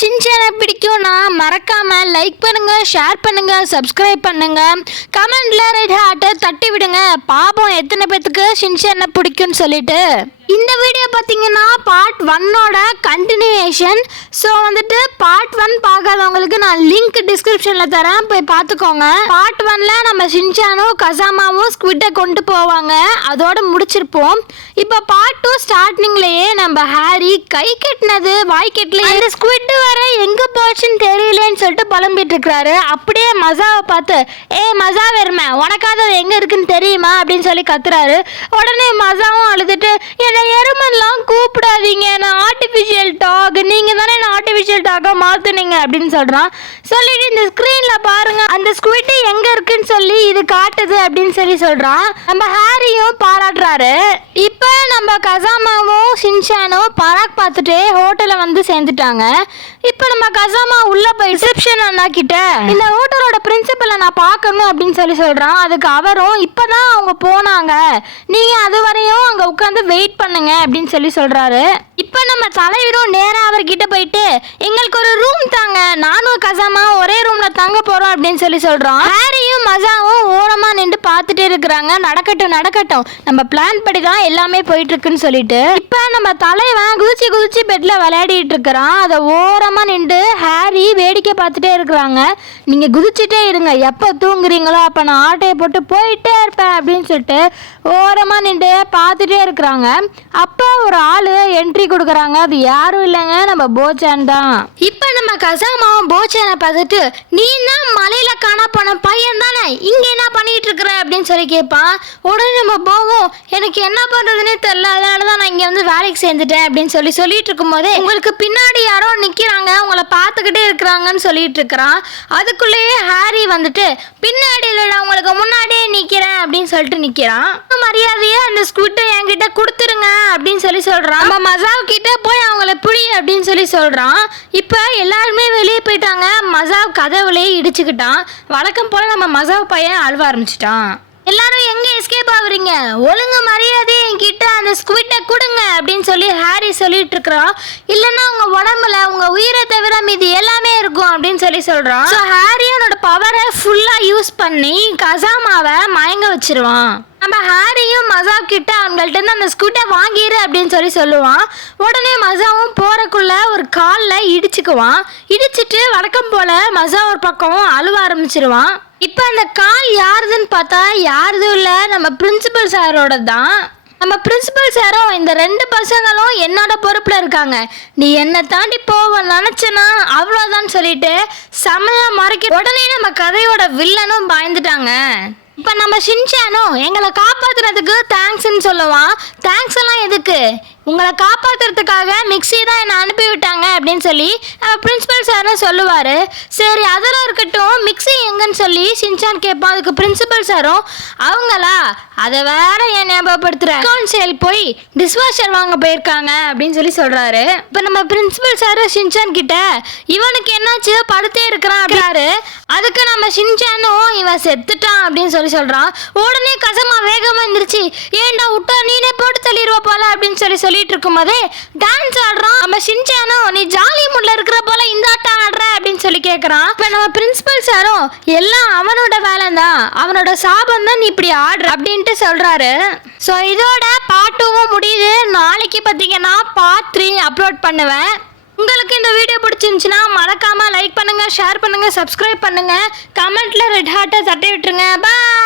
ஷின்சானை பிடிக்கும்னா மறக்காம லைக் பண்ணுங்க, ஷேர் பண்ணுங்க, சப்ஸ்கிரைப் பண்ணுங்க, கமெண்ட்ல ரெட் ஹார்ட்டை தட்டி விடுங்க. பாப்போம் எத்தனை பேத்துக்கு ஷின்சானை பிடிக்கும்னு சொல்லிட்டு. இந்த வீடியோ பார்த்தீங்கன்னா பார்ட் 1ஓட கண்டினியூஷன். ஸோ வந்துட்டு பார்ட் 1 பார்க்காதவங்களுக்கு நான் லிங்க் டிஸ்கிரிப்ஷனில் தரேன், போய் பார்த்துக்கோங்க. பார்ட் 1ல நம்ம ஷின்சானும் கசாமாவும் ஸ்குவிட்டை கொண்டு போவாங்க, அதோட முடிச்சிருப்போம். இப்போ பார்ட் 2 ஸ்டார்டிங்லேயே நம்ம ஹாரி கை கட்டினது வாய் கட்டல, அந்த ஸ்குவிட் வர எங்கே போச்சுன்னு தெரியலன்னு சொல்லிட்டு புலம்பிட்டு இருக்கிறாரு. அப்படியே மசாவை பார்த்து மசா வருமே உனக்காவது அது எங்கே இருக்குன்னு தெரியுமா அப்படின்னு சொல்லி கத்துறாரு. உடனே மசாவும் அழுதுட்டு எருமெல்லாம் கூப்பிடாதீங்க, நான் ஆர்டிஃபிஷியல் டாக், நீங்க தானே நான் ஆர்டிஃபிஷியல் டாகா மாத்துனீங்க அப்படின்னு சொல்றான். சொல்லிட்டு இந்த ஸ்கிரீன்ல பாருங்க அந்த ஸ்குவிட் எங்க இருக்குன்னு சொல்லி இது காட்டுது அப்படின்னு சொல்லி சொல்றான். நம்ம ஹாரியும் பாராட்டுறாரு. இப்ப நம்ம கசாமாவும் ஷின்சானும் பராக் பார்த்துட்டு ஹோட்டலை வந்து சேர்ந்துட்டாங்க. இப்ப நம்ம கசாமா உள்ள போய் ரிசப்ஷன் அண்ணா கிட்ட இந்த ஹோட்டலோட பிரின்சிபலை நான் பார்க்கணும் அப்படின்னு சொல்லி சொல்றான். அதுக்கு அவரும் இப்பதான் அவங்க போனாங்க, நீங்க அது வரையும் அங்க உட்காந்து வெயிட் பண்ணுங்க அப்படின்னு சொல்லி சொல்றாரு. இப்ப நம்ம தலைவரும் நேரா அவர்கிட்ட போயிட்டு எங்களுக்கு ஒரு ரூம் தாங்க, நானும் கசாமா ஒரே ரூம்ல தங்க போறோம் அப்படின்னு சொல்லி சொல்றோம். ஹாரியும் மசாவும் ஓரமா நின்று பார்த்துட்டே இருக்கிறாங்க. நடக்கட்டும் நடக்கட்டும், நம்ம பிளான் படி தான் எல்லாமே போயிட்டு இருக்குன்னு சொல்லிட்டு இப்ப நம்ம தலைவன் குதிச்சு குதிச்சு பெட்ல விளையாடிட்டு இருக்கிறான். அதை ஓரமா நின்று ஹாரி வேடிக்கை பார்த்துட்டே இருக்கிறாங்க. நீங்க குதிச்சுட்டே இருங்க, எப்ப தூங்குறீங்களோ அப்ப நான் ஆட்டையை போட்டு போயிட்டே இருப்பேன் அப்படின்னு சொல்லிட்டு ஓரமா நின்று பார்த்துட்டே இருக்கிறாங்க. அப்ப ஒரு ஆளு என்ட்ரி கொடுக்குறாங்க. அது யாரும் இல்லைங்க, நம்ம போச்சான் தான். இப்ப நம்ம கசாமாவும் போச்சானை பார்த்துட்டு நீ தான் மலையில காண போன பையன் தானே, இங்க என்ன பண்ணிட்டு இருக்கிற அப்படின்னு சொல்லி கேட்பான். உடனே நம்ம போவோம் எனக்கு என்ன பண்றதுன்னே தெரியல, அதனாலதான் நான் இங்க வந்து வேலைக்கு சேர்ந்துட்டேன் அப்படின்னு சொல்லிட்டு இருக்கும் போதே உங்களுக்கு பின்னாடி யாரோ நிக்கிறாங்க, உங்களை பார்த்துக்கிட்டே இருக்கிறாங்கன்னு சொல்லிட்டு இருக்கிறான். அதுக்குள்ளேயே ஹாரி வந்துட்டு பின்னாடி இல்லடா உங்களுக்கு முன்னாடியே நிக்கிறேன் அப்படின்னு சொல்லிட்டு நிக்கிறான். மரியாதையா அந்த ஸ்குவிட்டை என்கிட்ட கொடுத்துருங்க அப்படின்னு சொல்லி சொல்றான். நம்ம மசாவ் கிட்ட போய் அவங்கள பிடி அப்படின்னு சொல்லி சொல்றான். இப்ப எல்லாருமே வெளியே போயிட்டாங்க. மசாவ் கதவுலயே இடிச்சுக்கிட்டான். வழக்கம் போல நம்ம மசாவ் பையன் அழுவ ஆரம்பிச்சிட்டான். எல்லாரும் எங்க எஸ்கேப் ஆகுறீங்க, ஒழுங்கு மரியாதையை என்கிட்ட அந்த ஸ்குவிட்டை கொடுங்க அப்படின்னு சொல்லி ஹாரி சொல்லிட்டு இருக்கிறான். இல்லைன்னா உங்க உடம்புல உங்க உயிரை தவிர மீது எல்லாமே இருக்கும் அப்படின்னு சொல்லி சொல்றான். ஹாரியோட பவரை ஃபுல்லா யூஸ் பண்ணி கசாமாவை மயங்க வச்சிருவான். நம்ம ஹாரியும் மசாவ் கிட்ட அவங்கள்ட்ட இருந்து அந்த ஸ்குவிட்டை வாங்கிடு அப்படின்னு சொல்லி சொல்லுவான். உடனே மசாவும் போறக்குள்ள ஒரு காலில் இடிச்சுக்குவான். இடிச்சிட்டு வழக்கம் போல மசா ஒரு பக்கம் அழுவ ஆரம்பிச்சிருவான். இப்போ அந்த கால் யாருதுன்னு பார்த்தா யாருதும் இல்லை, நம்ம பிரின்சிபல் சாரோட தான். நம்ம பிரின்சிபல் சாரும் இந்த 2 பசங்களும் என்னோட பொறுப்புல இருக்காங்க, நீ என்னை தாண்டி போவ நினைச்சனா அவ்வளோதான் சொல்லிட்டு செமையா மறைக்க. உடனே நம்ம கதையோட வில்லனும் பயந்துட்டாங்க. இப்போ நம்ம ஷின்சானும் எங்களை காப்பாற்றுறதுக்கு தேங்க்ஸ்ன்னு சொல்லுவான். தேங்க்ஸ் எல்லாம் எதுக்கு, உங்களை காப்பாற்றுறதுக்காக மிக்ஸி தான் என்னை அனுப்பி விட்டாங்க அப்படின்னு சொல்லி பிரின்சிபல் சாரும் சொல்லுவார். சரி அதெல்லாம் இருக்கட்டும், மிக்ஸி எங்கன்னு சொல்லி ஷின்சான் கேட்பான். அதுக்கு பிரின்சிபல் சாரும் அவங்களா அதை வேற ஏன் ஞாபகப்படுத்துகிறேன், அக்கௌண்ட் சேல் போய் டிஷ்வாஷர் வாங்க போயிருக்காங்க அப்படின்னு சொல்லி சொல்கிறாரு. இப்போ நம்ம பிரின்சிபல் சார் ஷின்சான் கிட்ட இவனுக்கு என்னாச்சு படுத்தே இருக்கிறான் அப்படின்னாரு. அதுக்கு நம்ம ஷின்சானும் இவன் செத்துட்டான் அப்படின்னு சொல்லி சொல்கிறான். உடனே கசமா வேகமாக இருந்துருச்சு, ஏன்டா விட்டா நீனே போட்டு தள்ளிடுவா போல அப்படின்னு சொல்லிட்டு இருக்கும் போதே டான்ஸ் ஆடுறான். நம்ம ஷின்சானும் நீ ஜாலி மூட்ல இருக்கிற போல இந்த ஆட்டம் ஆடுற அப்படின்னு சொல்லி கேட்குறான். இப்போ நம்ம பிரின்சிபல் சாரும் எல்லாம் அவனோட வேலை தான், அவனோட சாபம் தான் நீ இப்படி ஆடுற அப்படின்ட்டு சொல்றாரு. ஸோ இதோட பார்ட் 2 முடியுது. நாளைக்கு பார்த்தீங்கன்னா பார்ட் 3 அப்லோட் பண்ணுவேன். உங்களுக்கு இந்த வீடியோ பிடிச்சிருந்துச்சுன்னா மறக்காம லைக் பண்ணுங்க, ஷேர் பண்ணுங்க, சப்ஸ்கிரைப் பண்ணுங்க, கமெண்ட்ல ரெட் ஹார்ட்டை தட்டி விட்டுருங்க. பாய்.